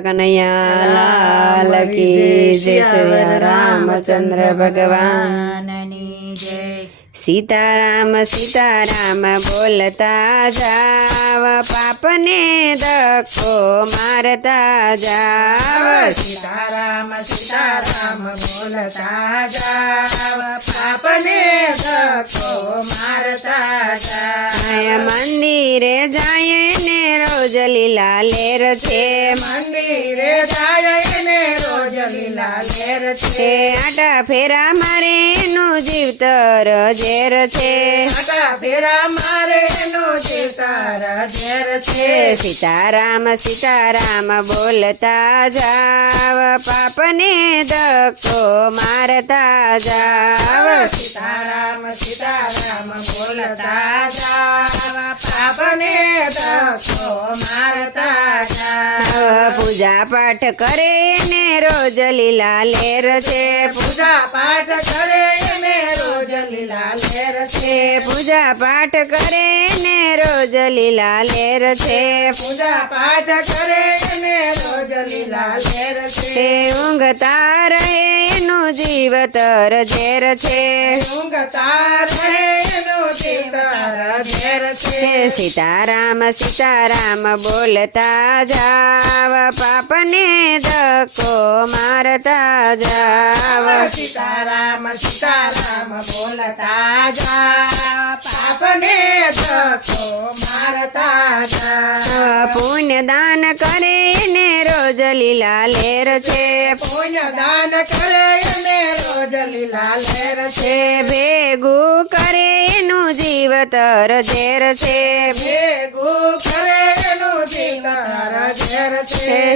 કનૈયા લાલ કી જય શ્રી રામચંદ્ર ભગવાન ભગવાનની જય સીતારામ સીતારામ બોલતા જાવ પાપને ધક્કો મારતા જાવ સીતારામ સીતારામ બોલતા જાવ પાપને ધક્કો મારતા જાવ આય મંદિરે જાય ને રોજ લીલા લેર છે. મંદિરે જાય ને રોજ લીલા લેર છે આટા ફેરા મારે ઝેર છે. મારે નો જીવતાર ઝેર છે. સીતારામ સીતારામ બોલતા જાવ પાપને ધક્કો મારતા જાવ. સીતારામ સીતારામ બોલતા જાવ પાપને ધક્કો મારતા જાવ. પૂજા પાઠ કરે ને રોજ લીલા લેર છે. પૂજા પાઠ કરે ને રોજ લીલા લેર છે. પૂજા પાઠ કરે ને રોજ લીલા લેર છે. પૂજા પાઠ કરે ને રોજ લીલા લેર છે. ઊંઘતા રહે એનું જીવતર ઝેર છે. ઊંઘતા રહે એનું ચિંતર ઝેર છે. સીતારામ સીતારામ બોલતા જાવ પાપને ધક્કો મારતા જાવ. સીતારામ સીતારામ બોલતા જા પાપને પુણ્ય દાન કરે ને રોજ લીલા લેર છે. પુણ્ય દાન કરે ને રોજ લીલા લેર છે. ભેગું કરે એનું જીવતર ઝેર છે. ભેગું કરે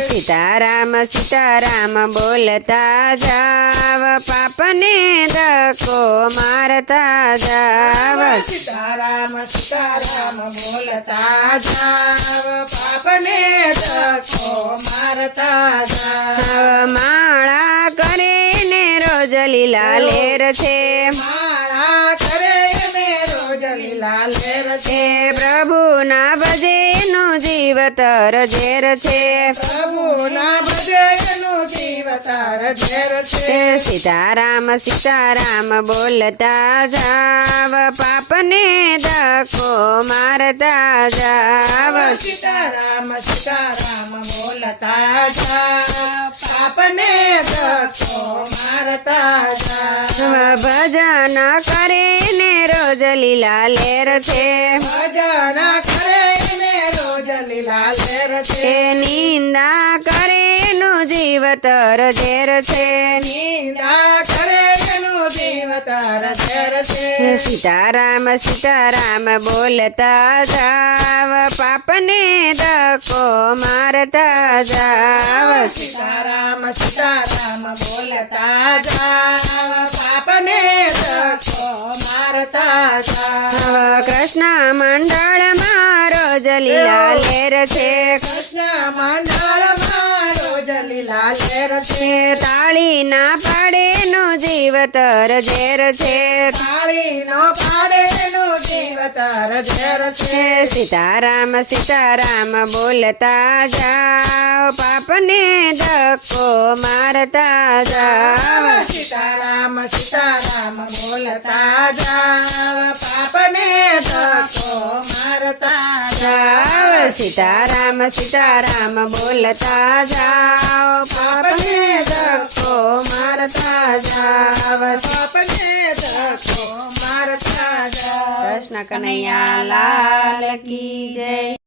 સીતારામ સીતારામ બોલતા જાવ પાપને ધક્કો મારતા જાવ. સીતારામ સીતારામ બોલતા જાવ પાપને ધક્કો મારતા જાવ. માળા કરે ને રોજ લીલા લેર છે. માળા લીલા પ્રભુ પ્રભુના ભજે એનું જીવતર ઝેર છે. પ્રભુના ભજનનું જીવતર ઝેર છે. સીતારામ સીતારામ બોલતા જાવ પાપને ધક્કો મારતા જાવ. સીતારામ સીતારામ બોલતા જાવ. જાવ ભજન કરે ને રોજ લીલા લેર છે. ભજન કરે ને રોજ લીલા લેર છે. નિંદા કરે નું જીવ તર ઝેર છે. નિંદા કરે સીતારામ સીતારામ બોલતા જાવ પાપને ધક્કો મારતા જાવ. સીતારામ સીતારામ બોલતા જા પાપને ધક્કો મારતા જા. કૃષ્ણ મંડળમાં રોજ લીલા લેર છે. કૃષ્ણ મંડળમાં લેર છે. તાળી ના પાડે નો જીવ તર ઝેર છે. તાળી નો પાડે નો જીવ તર ઝેર છે. સીતારામ સીતારામ બોલતા જાઓ પાપને ધક્કો મારતા જાઓ. સીતારામ સીતારામ બોલતા જાઓ પાપને ધક્કો મારતા જાવ સીતારામ સીતારામ બોલતા જાવ પાપને ધક્કો મારતા જાવ પાપને ધક્કો મારતા જાવ કૃષ્ણ કનૈયા લાલ કી જય.